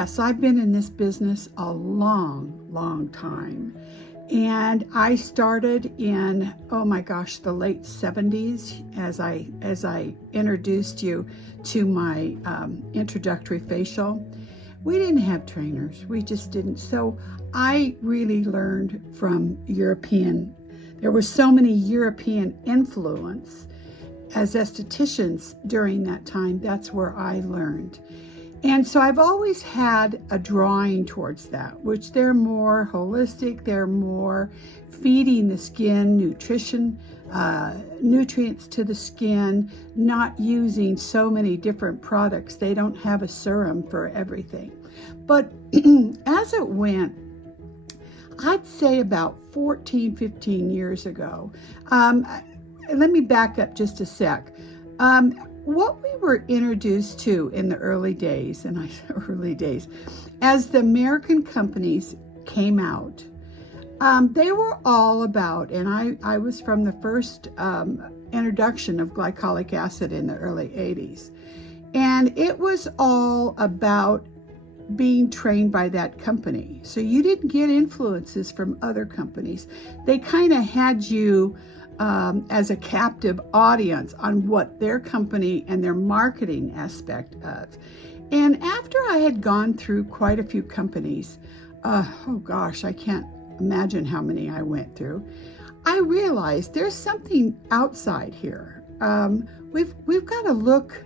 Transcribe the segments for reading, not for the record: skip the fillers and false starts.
yes, I've been in this business a long time. And I started in, oh my gosh, the late 70s as I introduced you to my introductory facial. We didn't have trainers. We just didn't. So I really learned from European. There was so many European influence as estheticians during that time. That's where I learned. And so I've always had a drawing towards that, which they're more holistic, they're more feeding the skin nutrition, nutrients to the skin, not using so many different products. They don't have a serum for everything. But as it went, I'd say about 14, 15 years ago, let me back up just a sec. What we were introduced to in the early days, as the American companies came out, they were all about, and I was from the first introduction of glycolic acid in the early 80s. And it was all about being trained by that company. So you didn't get influences from other companies. They kind of had you as a captive audience on what their company and their marketing aspect of. And after I had gone through quite a few companies, oh gosh, I can't imagine how many I went through, I realized there's something outside here. We've got to look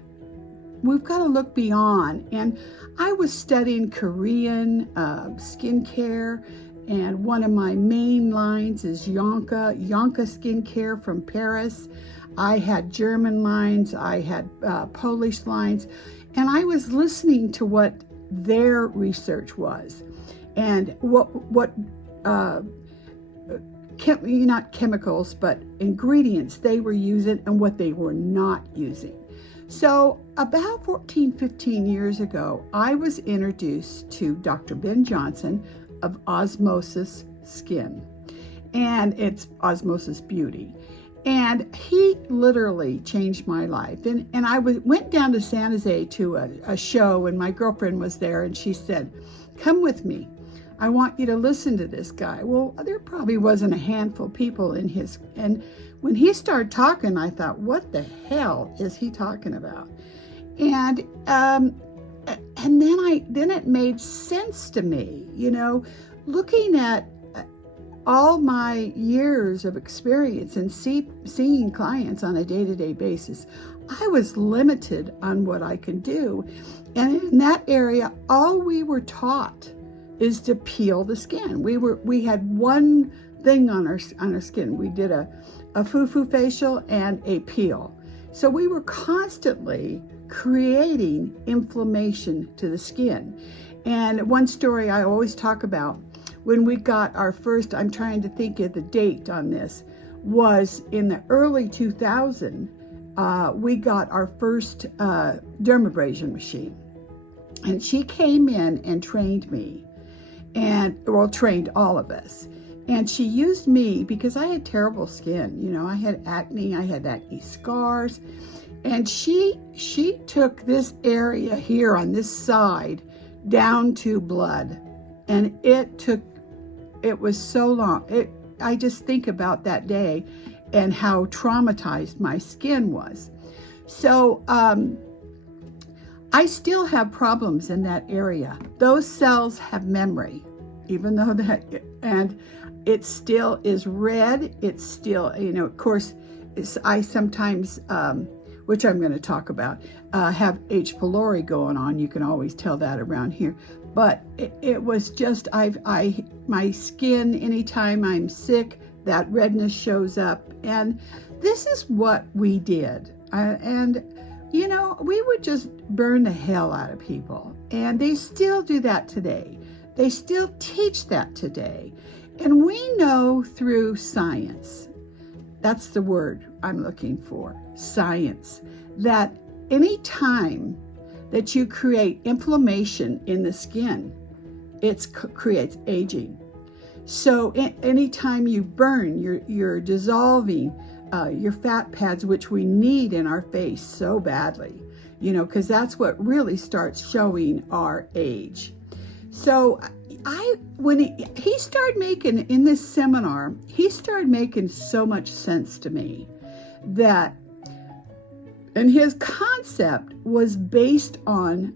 beyond. And I was studying Korean skincare. And one of my main lines is Yonka skincare from Paris. I had German lines, I had Polish lines, and I was listening to what their research was and not chemicals, but ingredients they were using and what they were not using. So about 14, 15 years ago, I was introduced to Dr. Ben Johnson of Osmosis Skin, and it's Osmosis Beauty. And he literally changed my life. And I went down to San Jose to a show, and my girlfriend was there, and she said, "Come with me. I want you to listen to this guy." Well, there probably wasn't a handful of people and when he started talking, I thought, what the hell is he talking about? And then it made sense to me, looking at all my years of experience and seeing clients on a day-to-day basis. I was limited on what I could do. And in that area, all we were taught is to peel the skin. We had one thing on our skin. We did a foo-foo facial and a peel. So we were constantly creating inflammation to the skin. And one story I always talk about, when we got our first, I'm trying to think of the date on this, was in the early 2000s, we got our first dermabrasion machine. And she came in and trained me, trained all of us. And she used me because I had terrible skin. I had acne scars. And she took this area here on this side down to blood. And it was so long. I just think about that day and how traumatized my skin was. So I still have problems in that area. Those cells have memory, even though and it still is red. It's still, of course, I sometimes, which I'm going to talk about, have H. pylori going on. You can always tell that around here. But it was just, my skin, anytime I'm sick, that redness shows up. And this is what we did. We would just burn the hell out of people. And they still do that today. They still teach that today. And we know through science, that's the word I'm looking for, science, that any time that you create inflammation in the skin, it creates aging. So anytime you burn, you're dissolving your fat pads, which we need in our face so badly, because that's what really starts showing our age. So when he started making, in this seminar, he started making so much sense to me that, and his concept was based on,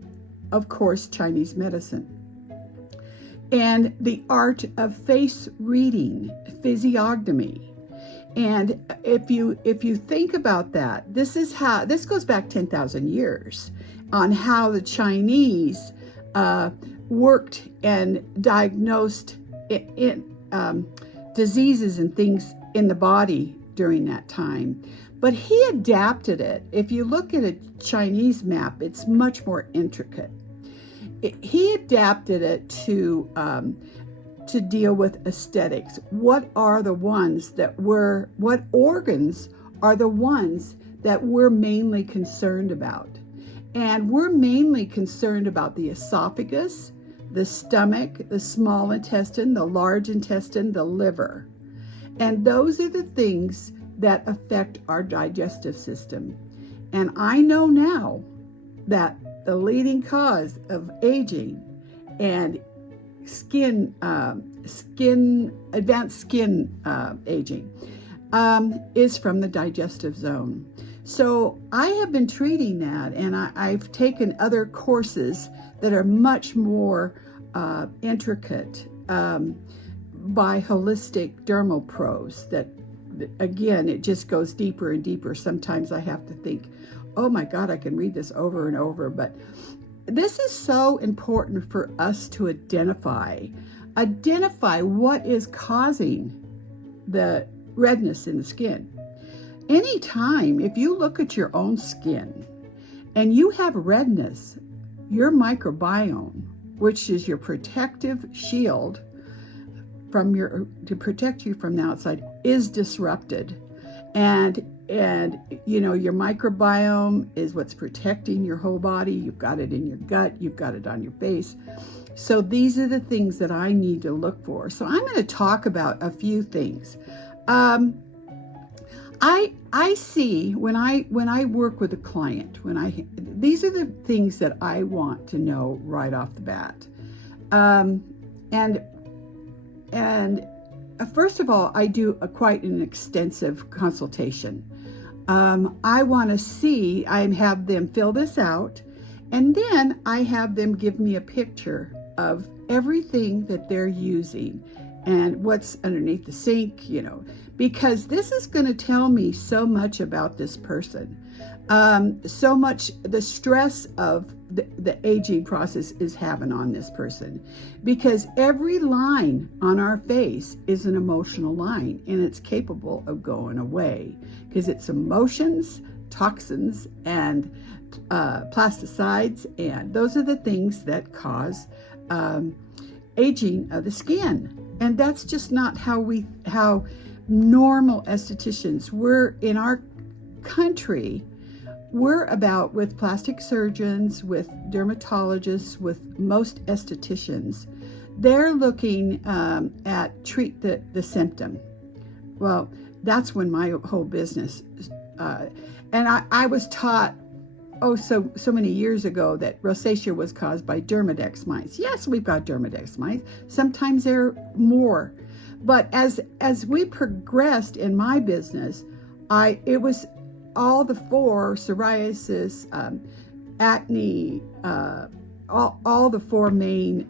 of course, Chinese medicine and the art of face reading, physiognomy. And if you think about that, this goes back 10,000 years on how the Chinese worked and diagnosed diseases and things in the body during that time. But he adapted it. If you look at a Chinese map, it's much more intricate. He adapted it to deal with aesthetics. What organs are the ones that we're mainly concerned about? And we're mainly concerned about the esophagus, the stomach, the small intestine, the large intestine, the liver. And those are the things that affect our digestive system. And I know now that the leading cause of aging and advanced skin aging is from the digestive zone. So I have been treating that, and I've taken other courses that are much more intricate by holistic dermal pros that, again, it just goes deeper and deeper. Sometimes I have to think, oh my God, I can read this over and over. But this is so important for us to identify what is causing the redness in the skin. Anytime, if you look at your own skin and you have redness, your microbiome, which is your protective shield to protect you from the outside, is disrupted. And your microbiome is what's protecting your whole body. You've got it in your gut, you've got it on your face. So these are the things that I need to look for. So I'm going to talk about a few things. I see when I work with a client, these are the things that I want to know right off the bat. And first of all, I do quite an extensive consultation. I want to see, I have them fill this out, and then I have them give me a picture of everything that they're using and what's underneath the sink, because this is going to tell me so much about this person. So much the stress of the aging process is having on this person, because every line on our face is an emotional line, and it's capable of going away because it's emotions, toxins, and plasticides, and those are the things that cause aging of the skin. And that's just not how normal estheticians, we're in our country, we're about, with plastic surgeons, with dermatologists, with most estheticians, they're looking at treat the symptom. Well, that's when my whole business, and I was taught, so many years ago, that rosacea was caused by Demodex mites. Yes, we've got Demodex mites. Sometimes there are more. But as we progressed in my business, it was all the four: psoriasis, acne, all the four main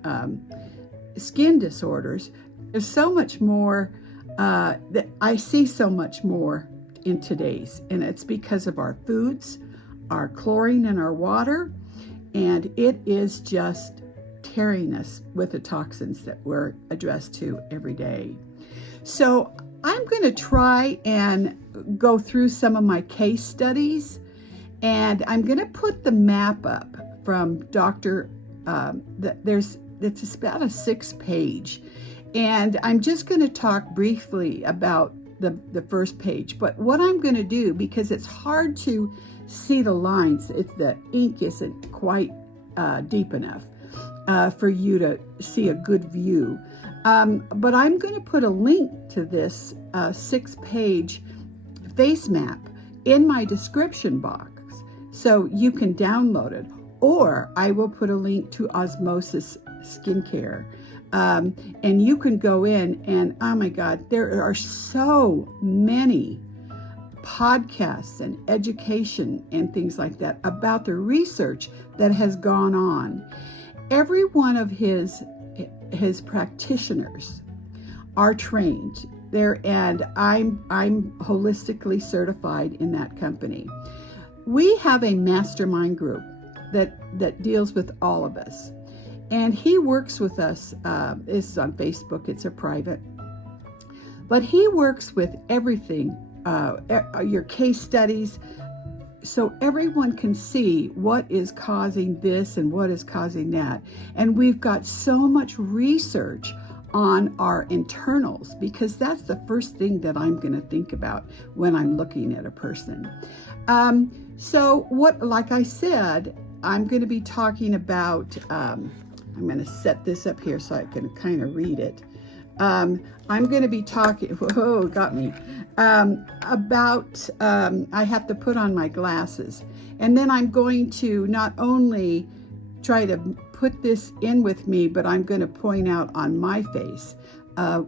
skin disorders. There's so much more that I see so much more in today's, and it's because of our foods, our chlorine in our water, and it is just tearing us with the toxins that we're addressed to every day. So I'm going to try and go through some of my case studies, and I'm going to put the map up from Dr. It's about a 6-page, and I'm just going to talk briefly about the first page. But what I'm going to do, because it's hard to see the lines, the ink isn't quite deep enough for you to see a good view. But I'm going to put a link to this 6-page face map in my description box so you can download it. or I will put a link to Osmosis Skincare. And you can go in and, oh my God, there are so many podcasts and education and things like that about the research that has gone on. Every one of his practitioners are trained there, and I'm holistically certified in that company. We have a mastermind group that deals with all of us, and he works with us. It's on Facebook. It's a private, but he works with everything. Your case studies, so everyone can see what is causing this and what is causing that. And we've got so much research on our internals, because that's the first thing that I'm going to think about when I'm looking at a person. So what, like I said, I'm going to be talking about, I'm going to set this up here so I can kind of read it. I'm going to be talking, whoa, got me, about, I have to put on my glasses. And then I'm going to not only try to put this in with me, but I'm going to point out on my face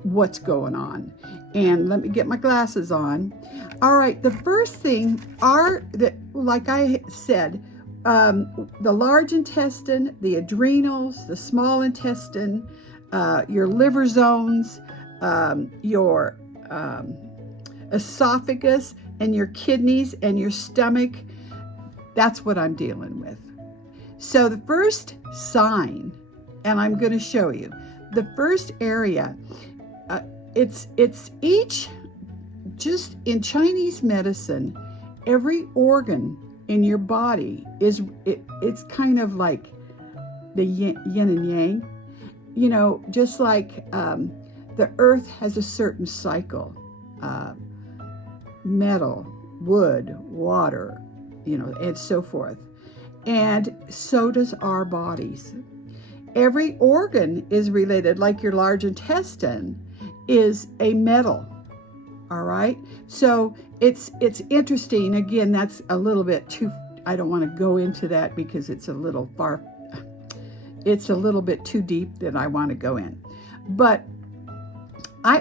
what's going on. And let me get my glasses on. All right, the first thing are, that, like I said, the large intestine, the adrenals, the small intestine, your liver zones, your esophagus, and your kidneys and your stomach. That's what I'm dealing with. So the first sign, and I'm going to show you, the first area, it's each, just in Chinese medicine, every organ in your body it's kind of like the yin and yang. You know, just like the earth has a certain cycle, metal, wood, water, you know, and so forth. And so does our bodies. Every organ is related, like your large intestine is a metal. All right. So it's interesting. Again, that's a little bit too, I don't want to go into that because it's a little bit too deep that I want to go in. But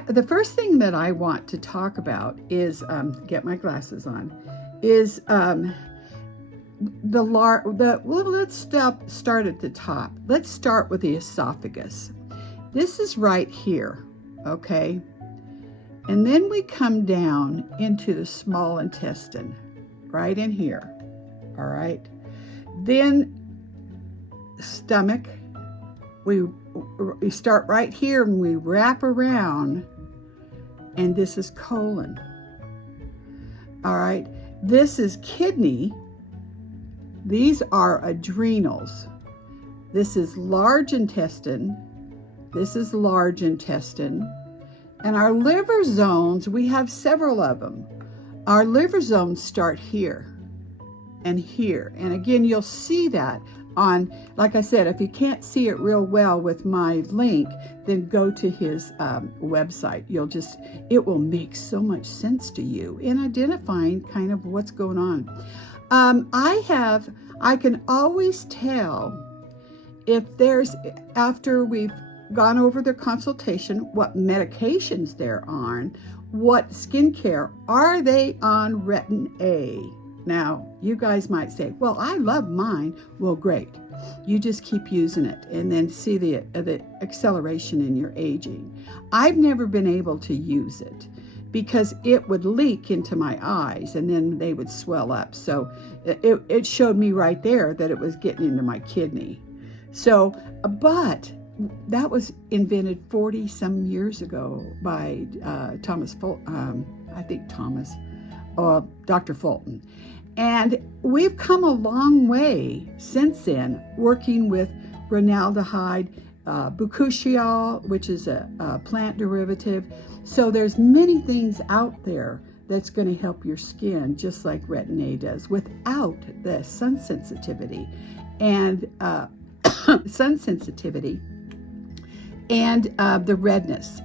the first thing that I want to talk about is, get my glasses on, is let's start at the top. Let's start with the esophagus. This is right here, okay? And then we come down into the small intestine, right in here, all right? Then stomach, we start right here and we wrap around, and this is colon, all right? This is kidney. These are adrenals. This is large intestine. This is large intestine. And our liver zones, we have several of them. Our liver zones start here and here. And again, you'll see that on, like I said, if you can't see it real well with my link, then go to his website. It will make so much sense to you in identifying kind of what's going on. I can always tell if there's, after we've gone over their consultation, what medications they're on, what skincare, are they on Retin-A? Now, you guys might say, well, I love mine. Well, great. You just keep using it and then see the acceleration in your aging. I've never been able to use it because it would leak into my eyes and then they would swell up. So it showed me right there that it was getting into my kidney. So, but that was invented 40 some years ago by Dr. Fulton. And we've come a long way since then, working with ronaldehyde, bakuchiol, which is a plant derivative. So there's many things out there that's going to help your skin, just like Retin-A does, without the sun sensitivity and the redness.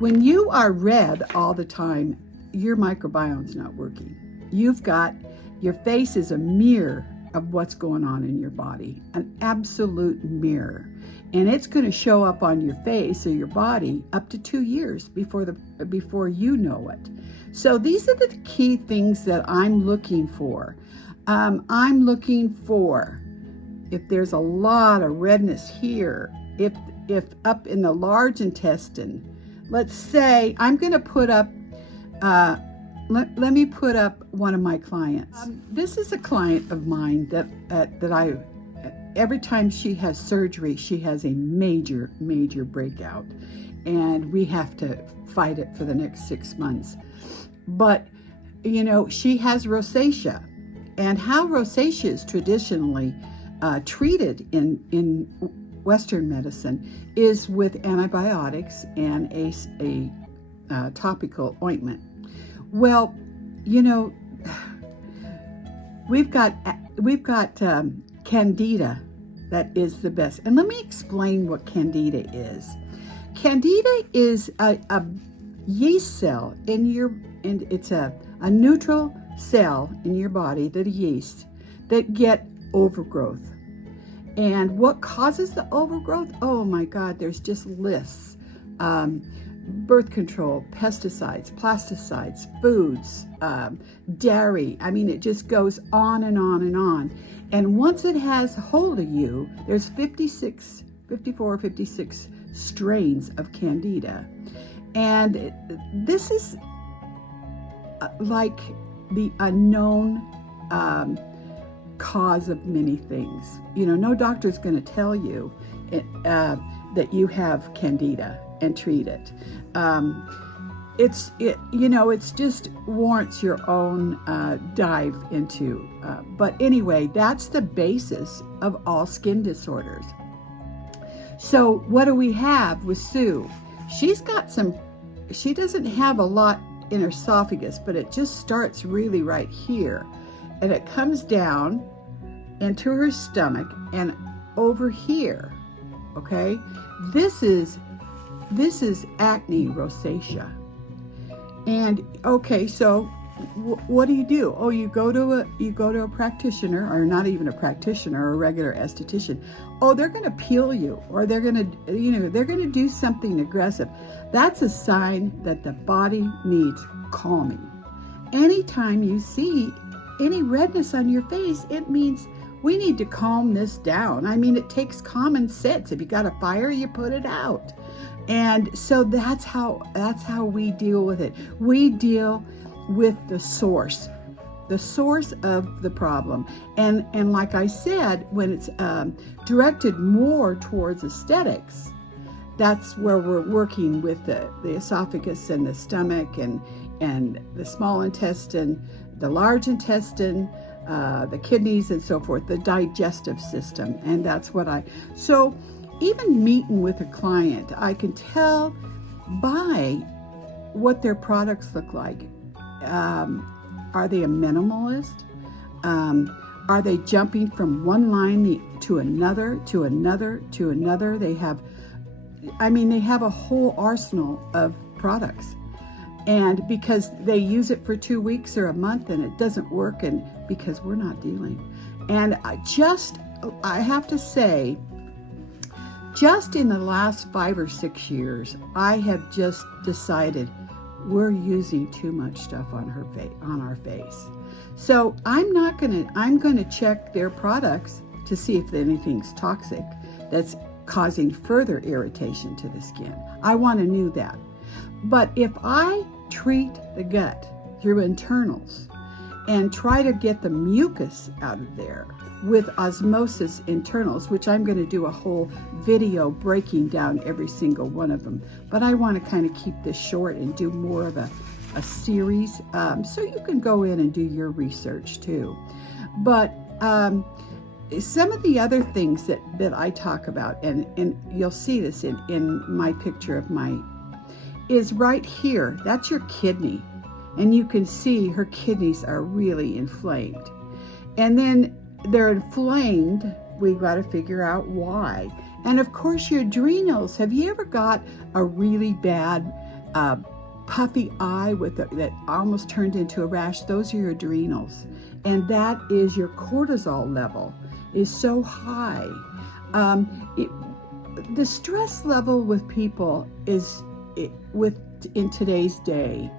When you are red all the time, your microbiome's not working. Your face is a mirror of what's going on in your body, an absolute mirror. And it's going to show up on your face or your body up to 2 years before you know it. So these are the key things that I'm looking for. I'm looking for if there's a lot of redness here, if up in the large intestine, let's say I'm going to put up, let me put up one of my clients. This is a client of mine that I, every time she has surgery, she has a major breakout, and we have to fight it for the next 6 months. But, you know, she has rosacea, and how rosacea is traditionally treated in Western medicine is with antibiotics and a topical ointment. Well, you know, we've got Candida that is the best. And let me explain what Candida is. Candida is a yeast cell and it's a neutral cell in your body, that yeast, that get overgrowth. And what causes the overgrowth? Oh my God, there's just lists. Birth control, pesticides, plasticides, foods, dairy. I mean, it just goes on and on and on. And once it has hold of you, there's 54, 56 strains of Candida. And this is like the unknown cause of many things. You know, no doctor's going to tell you that you have Candida and treat it. It's just warrants your own dive into. But anyway, that's the basis of all skin disorders. So what do we have with Sue? She doesn't have a lot in her esophagus, but it just starts really right here. And it comes down into her stomach and over here, okay? This is acne rosacea. And okay, so what do? Oh, you go to a practitioner, or not even a practitioner, or a regular esthetician. Oh, they're going to peel you, or they're going to do something aggressive. That's a sign that the body needs calming. Anytime you see any redness on your face, it means we need to calm this down. I mean, it takes common sense. If you got a fire, you put it out. And so that's how we deal with it. We deal with the source of the problem. And like I said, when it's directed more towards aesthetics, that's where we're working with the esophagus and the stomach and the small intestine, the large intestine, the kidneys and so forth, the digestive system. And that's so even meeting with a client, I can tell by what their products look like. Are they a minimalist? Are they jumping from one line to another, to another, to another? They have a whole arsenal of products. And because they use it for 2 weeks or a month and it doesn't work, and because we're not dealing. And I have to say, just in the last 5 or 6 years, I have just decided we're using too much stuff on our face. So I'm going to check their products to see if anything's toxic that's causing further irritation to the skin. I want to know that. But if I treat the gut through internals and try to get the mucus out of there with osmosis internals, which I'm going to do a whole video breaking down every single one of them. But I want to kind of keep this short and do more of a series, so you can go in and do your research too. But some of the other things that I talk about, and you'll see this in my picture of is right here. That's your kidney. And you can see her kidneys are really inflamed. And then they're inflamed. We've got to figure out why. And of course, your adrenals. Have you ever got a really bad puffy eye that almost turned into a rash, those are your adrenals. And that is your cortisol level is so high. The stress level with people is in today's day.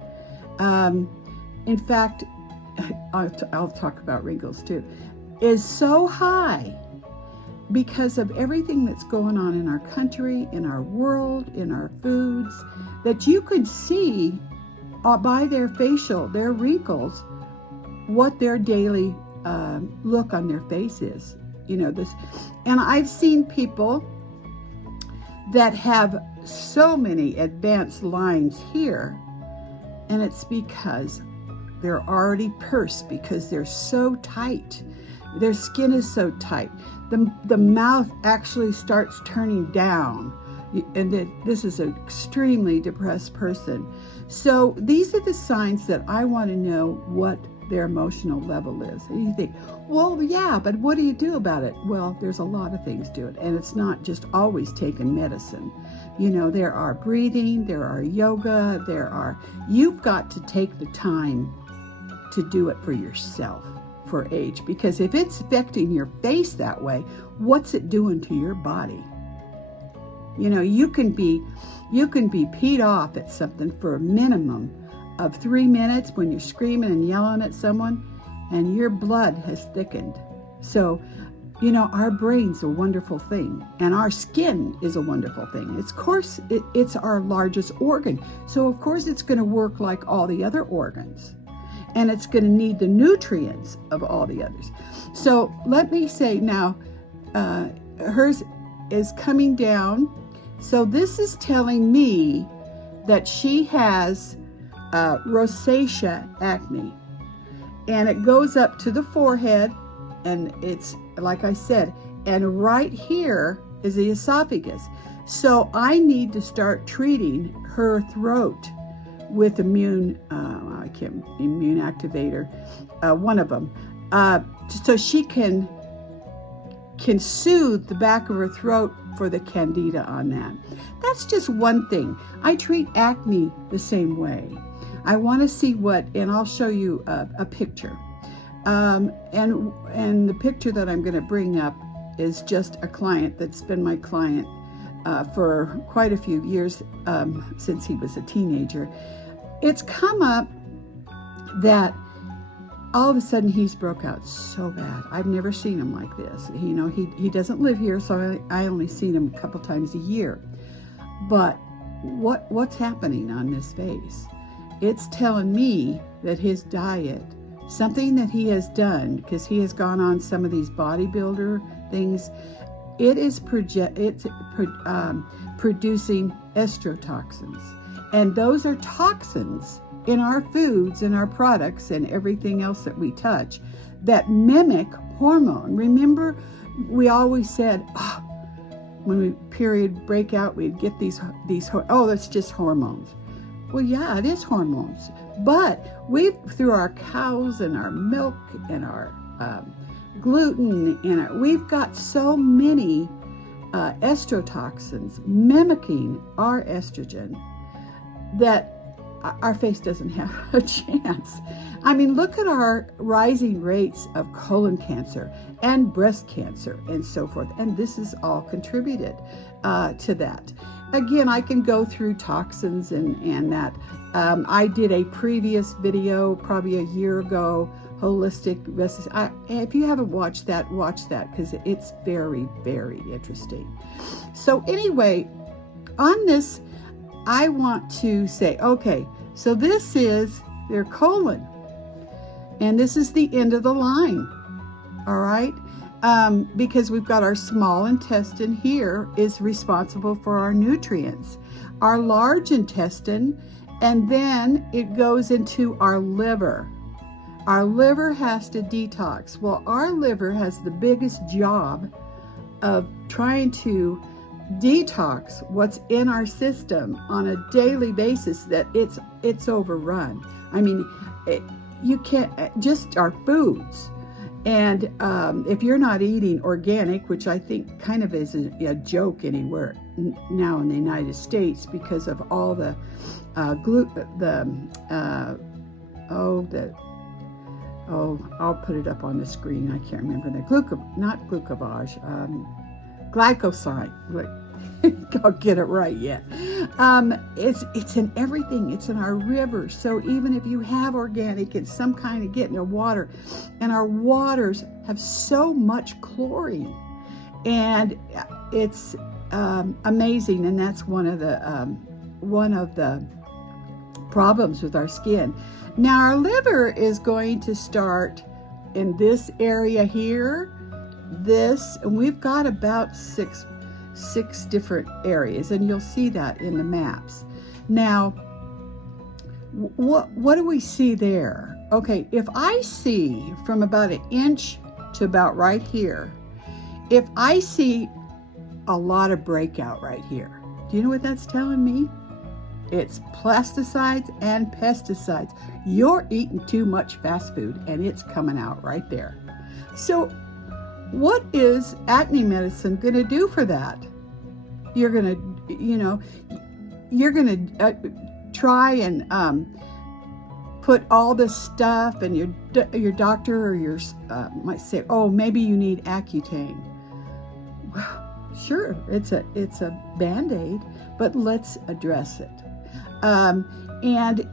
In fact, I'll talk about wrinkles too, is so high because of everything that's going on in our country, in our world, in our foods, that you could see by their their wrinkles, what their daily look on their face is. This, and I've seen people that have so many advanced lines here, and it's because they're already pursed, because they're so tight. Their skin is so tight. The mouth actually starts turning down, and this is an extremely depressed person. So these are the signs that I want to know what their emotional level is. And you think, well, yeah, but what do you do about it? Well, there's a lot of things to it, and it's not just always taking medicine. There are breathing, there are yoga, you've got to take the time to do it for yourself for age, because if it's affecting your face that way, what's it doing to your body? You can be peed off at something for a minimum of 3 minutes when you're screaming and yelling at someone, and your blood has thickened. So, our brain's a wonderful thing, and our skin is a wonderful thing. Of course, it's our largest organ. So, of course, it's going to work like all the other organs, and it's going to need the nutrients of all the others. So, let me say now, hers is coming down. So, this is telling me that she has rosacea acne, and it goes up to the forehead, and it's like I said, and right here is the esophagus. So I need to start treating her throat with immune activator, one of them, so she can soothe the back of her throat for the Candida on that. That's just one thing. I treat acne the same way. I want to see and I'll show you a picture. And the picture that I'm going to bring up is just a client that's been my client for quite a few years, since he was a teenager. It's come up that all of a sudden he's broke out so bad. I've never seen him like this. He doesn't live here, so I only seen him a couple times a year. But what's happening on this face? It's telling me that his diet, something that he has done, because he has gone on some of these bodybuilder things, it's producing estrotoxins. And those are toxins in our foods, in our products, and everything else that we touch that mimic hormone. Remember, we always said, when we period break out, we'd get these, that's just hormones. Well, yeah, it is hormones. But through our cows and our milk and our gluten, we've got so many estrotoxins mimicking our estrogen that our face doesn't have a chance. I mean, look at our rising rates of colon cancer and breast cancer and so forth. And this is all contributed to that. Again, I can go through toxins and that. I did a previous video probably a year ago, holistic. If you haven't watched that, watch that, because it's very, very interesting. So anyway, on this, I want to say, okay, so this is their colon, and this is the end of the line, all right? Because we've got our small intestine here is responsible for our nutrients, our large intestine, and then it goes into our liver. Our liver has to detox. Well, our liver has the biggest job of trying to detox what's in our system on a daily basis, that it's overrun. I mean, you can't, just our foods. And if you're not eating organic, which I think kind of is a joke anywhere now in the United States because of all the I'll put it up on the screen. I can't remember the glycoside. I'll get it right yet. It's in everything. It's in our rivers. So even if you have organic, it's some kind of getting in water, and our waters have so much chlorine, and it's amazing. And that's one of the problems with our skin. Now our liver is going to start in this area here. And we've got about six different areas, and you'll see that in the maps. Now, what do we see there? Okay, if I see from about 1 inch to about right here, if I see a lot of breakout right here, do you know what that's telling me? It's plasticides and pesticides. You're eating too much fast food, and it's coming out right there. So what is acne medicine going to do for that? You're going to try and put all this stuff, and your doctor or your might say, oh, maybe you need Accutane. Well, sure, it's a Band-Aid, but let's address it. And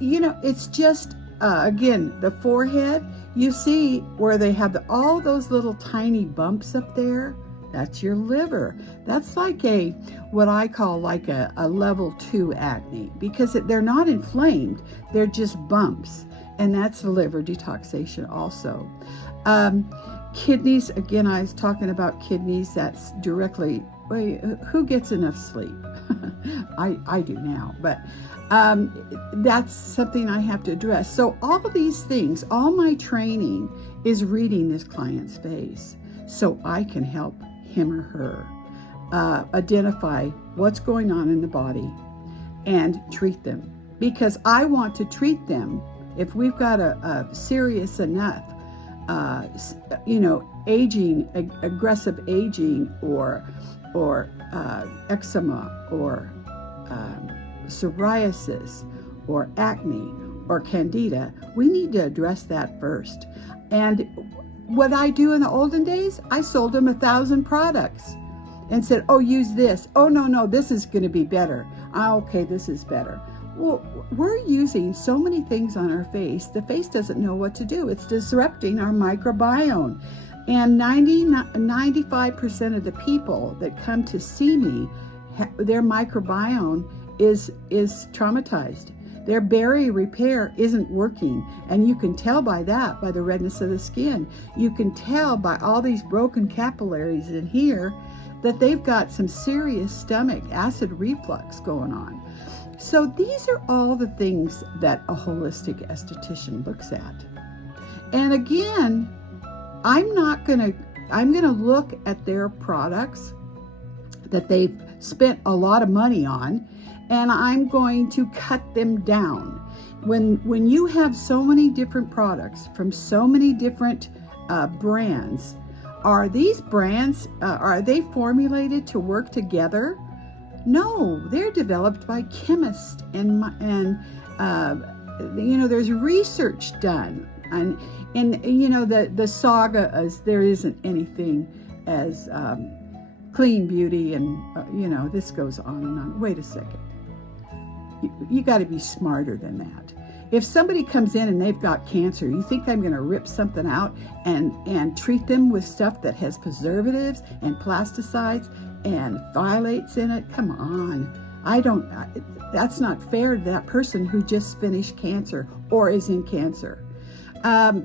it's just again, the forehead, you see where they have all those little tiny bumps up there. That's your liver. That's like what I call like a level 2 acne, because they're not inflamed, they're just bumps, and that's the liver detoxation also. Kidneys, again, I was talking about kidneys. That's directly, who gets enough sleep? I do now, but that's something I have to address. So all of these things, all my training is reading this client's face so I can help him or her identify what's going on in the body and treat them, because I want to treat them. If we've got a serious enough aging, aggressive aging, or eczema, or psoriasis, or acne, or candida, we need to address that first. And what I do in the olden days, I sold them 1,000 products and said, oh, use this. Oh, no, this is going to be better. Okay, this is better. Well, we're using so many things on our face. The face doesn't know what to do. It's disrupting our microbiome. And 95% of the people that come to see me, their microbiome is traumatized. Their barrier repair isn't working. And you can tell by that, by the redness of the skin. You can tell by all these broken capillaries in here that they've got some serious stomach acid reflux going on. So these are all the things that a holistic esthetician looks at. And again, I'm going to look at their products that they've spent a lot of money on, and I'm going to cut them down. When you have so many different products from so many different brands, are these brands, are they formulated to work together? No, they're developed by chemists, and there's research done, and the saga is there isn't anything as clean beauty, and this goes on and on. Wait a second, you got to be smarter than that. If somebody comes in and they've got cancer, you think I'm going to rip something out and treat them with stuff that has preservatives and plasticides and phthalates in it? Come on. That's not fair to that person who just finished cancer or is in cancer.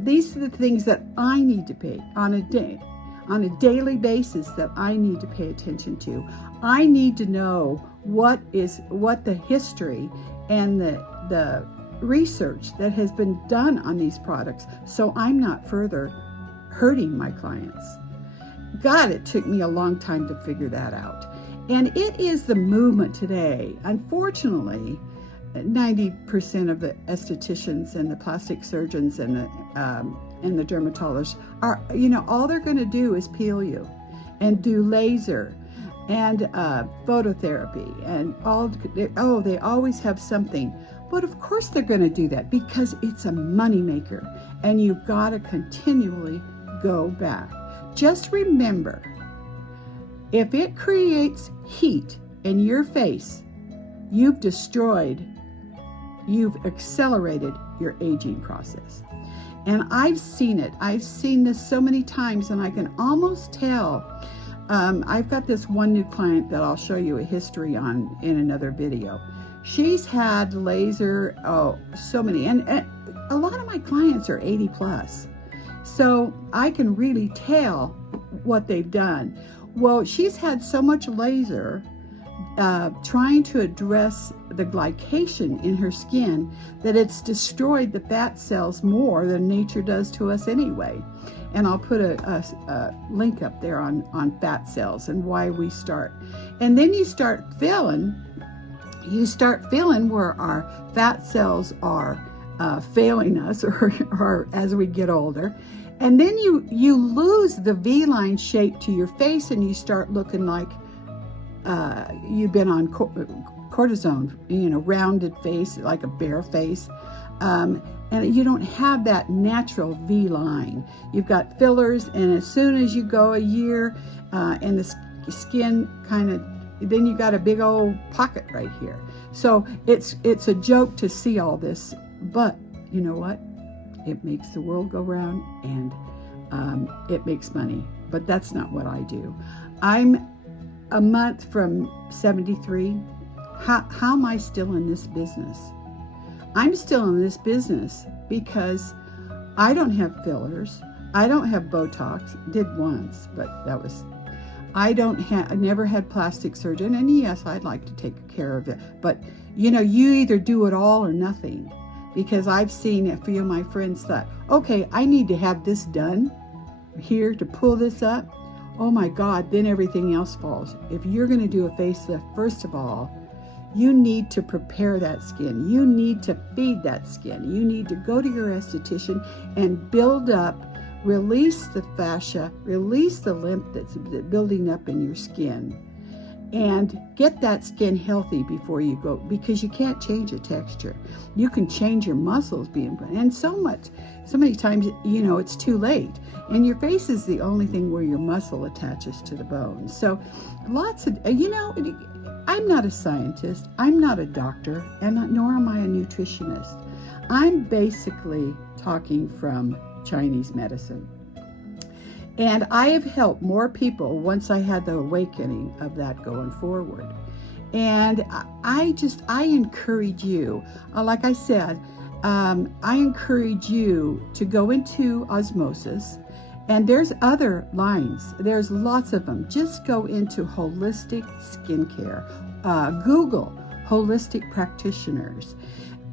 These are the things that I need to pay on a daily basis, that I need to pay attention to. I need to know what the history and the research that has been done on these products, so I'm not further hurting my clients. God, it took me a long time to figure that out. And it is the movement today. Unfortunately, 90% of the estheticians and the plastic surgeons and the and the dermatologists are, all they're going to do is peel you and do laser and phototherapy and they always have something. But of course they're going to do that because it's a moneymaker, and you've got to continually go back. Just remember, if it creates heat in your face, you've accelerated your aging process. And I've seen it. I've seen this so many times, and I can almost tell. I've got this one new client that I'll show you a history on in another video. She's had laser, so many. And a lot of my clients are 80 plus. So I can really tell what they've done. Well, she's had so much laser trying to address the glycation in her skin that it's destroyed the fat cells more than nature does to us anyway. And I'll put a link up there on fat cells and why we start. And then you start feeling where our fat cells are failing us or as we get older. And then you lose the V-line shape to your face, and you start looking like you've been on cortisone, rounded face, like a bear face. And you don't have that natural V-line. You've got fillers, and as soon as you go a year, and the skin then you got a big old pocket right here. So it's a joke to see all this, but you know what? It makes the world go round, and it makes money. But that's not what I do. I'm a month from 73. How am I still in this business? I'm still in this business because I don't have fillers. I don't have Botox. Did once, but that was. I never had plastic surgery, and yes, I'd like to take care of it. But you either do it all or nothing, because I've seen a few of my friends that, okay, I need to have this done here to pull this up. Oh my God, then everything else falls. If you're going to do a facelift, first of all, you need to prepare that skin. You need to feed that skin. You need to go to your esthetician and build up, release the fascia, release the lymph that's building up in your skin, and get that skin healthy before you go, because you can't change your texture. You can change your muscles and so many times, it's too late. And your face is the only thing where your muscle attaches to the bone. So lots of, I'm not a scientist, I'm not a doctor, and nor am I a nutritionist. I'm basically talking from Chinese medicine. And I have helped more people once I had the awakening of that going forward. And I encourage you, like I said, I encourage you to go into osmosis. And there's other lines. There's lots of them. Just go into holistic skincare. Google holistic practitioners.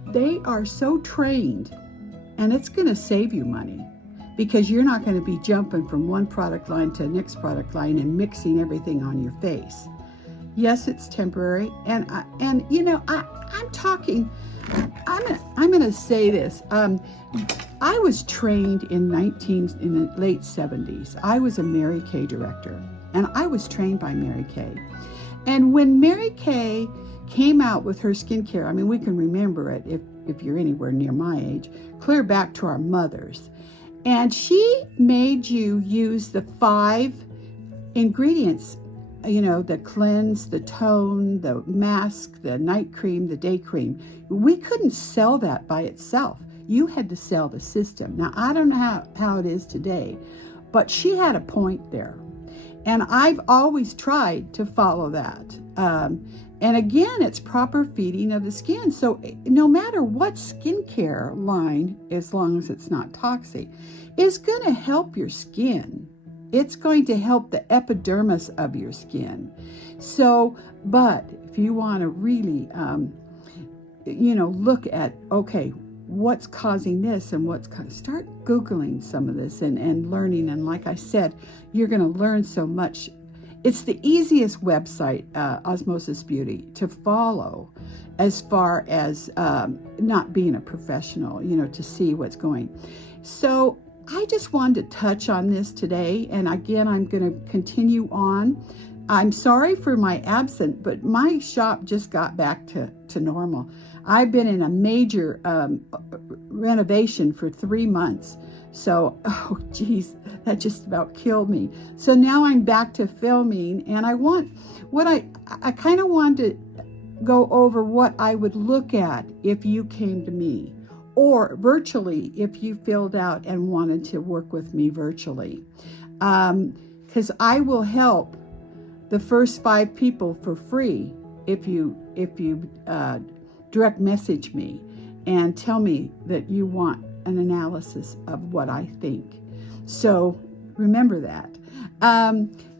They are so trained, and it's going to save you money, because you're not going to be jumping from one product line to the next product line and mixing everything on your face. Yes, it's temporary, and I'm going to say this. I was trained in the late 70s. I was a Mary Kay director, and I was trained by Mary Kay. And when Mary Kay came out with her skincare, we can remember it if you're anywhere near my age, clear back to our mothers. And she made you use the 5 ingredients, the cleanse, the tone, the mask, the night cream, the day cream. We couldn't sell that by itself. You had to sell the system. Now, I don't know how it is today, but she had a point there. And I've always tried to follow that. And again, it's proper feeding of the skin. So no matter what skincare line, as long as it's not toxic, is going to help your skin. It's going to help the epidermis of your skin. So, but if you want to really, look at, okay, what's causing this and start Googling some of this and learning. And like I said, you're going to learn so much. It's the easiest website, Osmosis Beauty, to follow as far as not being a professional, to see what's going. So I just wanted to touch on this today. And again, I'm going to continue on. I'm sorry for my absence, but my shop just got back to normal. I've been in a major renovation for 3 months. So, oh geez, that just about killed me. So now I'm back to filming, and I kind of want to go over what I would look at if you came to me, or virtually if you filled out and wanted to work with me virtually. Because I will help the first 5 people for free if you direct message me and tell me that you want an analysis of what I think. So remember that.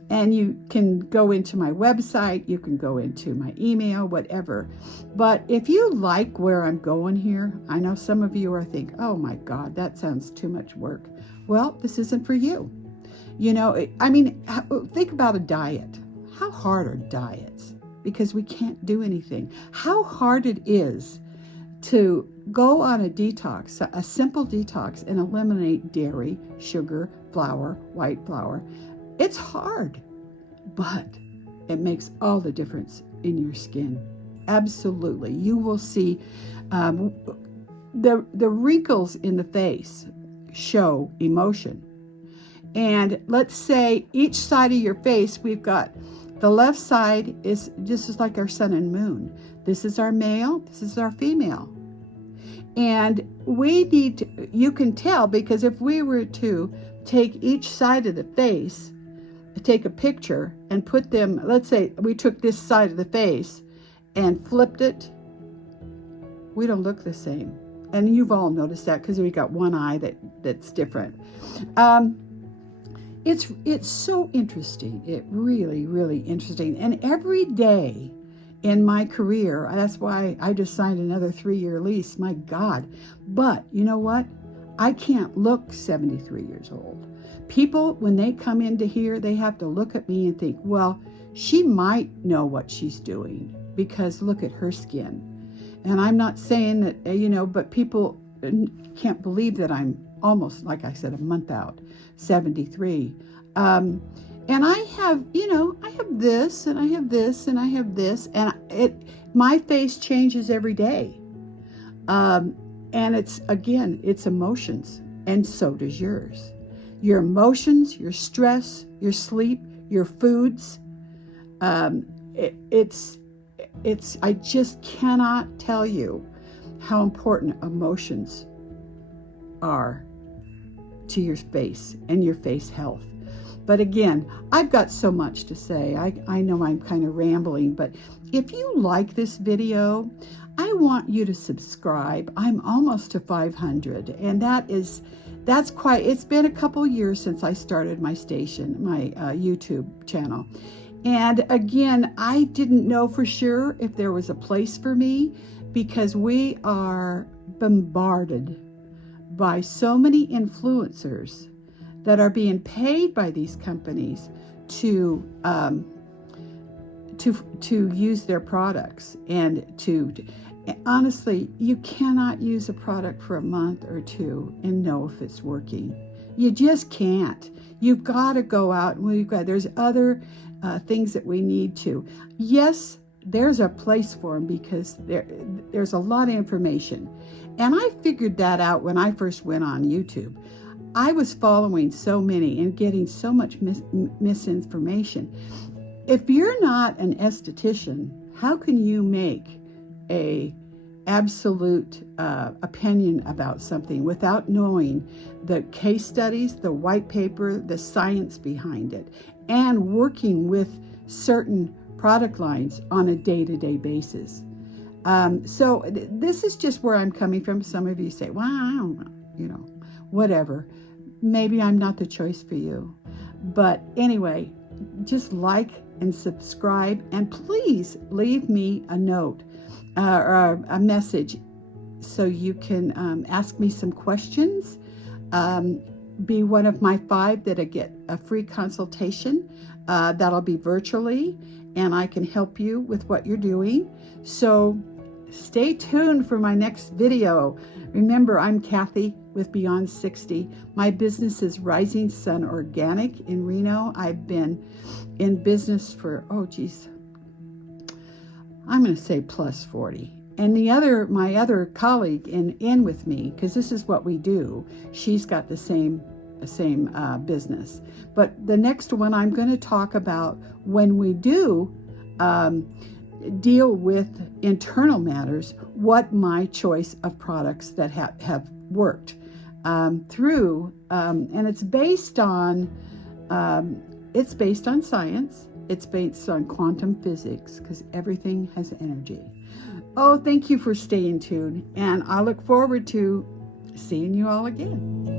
And you can go into my website, you can go into my email, whatever. But if you like where I'm going here, I know some of you are thinking, oh my God, that sounds too much work. Well, this isn't for you. You know, I mean, think about a diet. How hard are diets? Because we can't do anything. How hard it is to go on a detox, a simple detox, and eliminate dairy, sugar, flour, white flour. It's hard, but it makes all the difference in your skin. Absolutely. You will see the wrinkles in the face show emotion. And let's say each side of your face, we've got the left side is just like our sun and moon. This is our male, this is our female. And we need to, you can tell, because if we were to take each side of the face, take a picture and put them, let's say we took this side of the face and flipped it, we don't look the same. And you've all noticed that because we got one eye that's different. It's so interesting. It really, really interesting. And every day in my career, that's why I just signed another 3-year lease. My God. But you know what? I can't look 73 years old. People, when they come into here, they have to look at me and think, well, she might know what she's doing because look at her skin. And I'm not saying that, but people can't believe that I'm almost, like I said, a month out, 73. And I have, I have this, and I have this, and I have this, and my face changes every day. And it's emotions, and so does yours. Your emotions, your stress, your sleep, your foods. I just cannot tell you how important emotions are to your face and your face health. But again, I've got so much to say. I know I'm kind of rambling, but if you like this video, I want you to subscribe. I'm almost to 500, and that's quite, it's been a couple years since I started my station, my YouTube channel. And again, I didn't know for sure if there was a place for me because we are bombarded by so many influencers that are being paid by these companies to use their products and honestly, you cannot use a product for a month or 2 and know if it's working. You just can't. You've got to go out and there's other things that we need to. Yes, there's a place for them because there's a lot of information. And I figured that out when I first went on YouTube. I was following so many and getting so much misinformation. If you're not an esthetician, how can you make a absolute opinion about something without knowing the case studies, the white paper, the science behind it, and working with certain product lines on a day-to-day basis? So this is just where I'm coming from. Some of you say, well, I don't know, whatever. Maybe I'm not the choice for you. But anyway, just like and subscribe, and please leave me a note or a message so you can ask me some questions. Be one of my 5 that I get a free consultation. That'll be virtually, and I can help you with what you're doing. So stay tuned for my next video. Remember, I'm Kathy with Beyond 60. My business is Rising Sun Organic in Reno. I've been in business for, I'm going to say plus 40. And my other colleague in with me, because this is what we do, she's got the same business. But the next one I'm going to talk about when we do deal with internal matters, what my choice of products that have worked through, and it's based on science. It's based on quantum physics, because everything has energy. Oh, thank you for staying tuned, and I look forward to seeing you all again.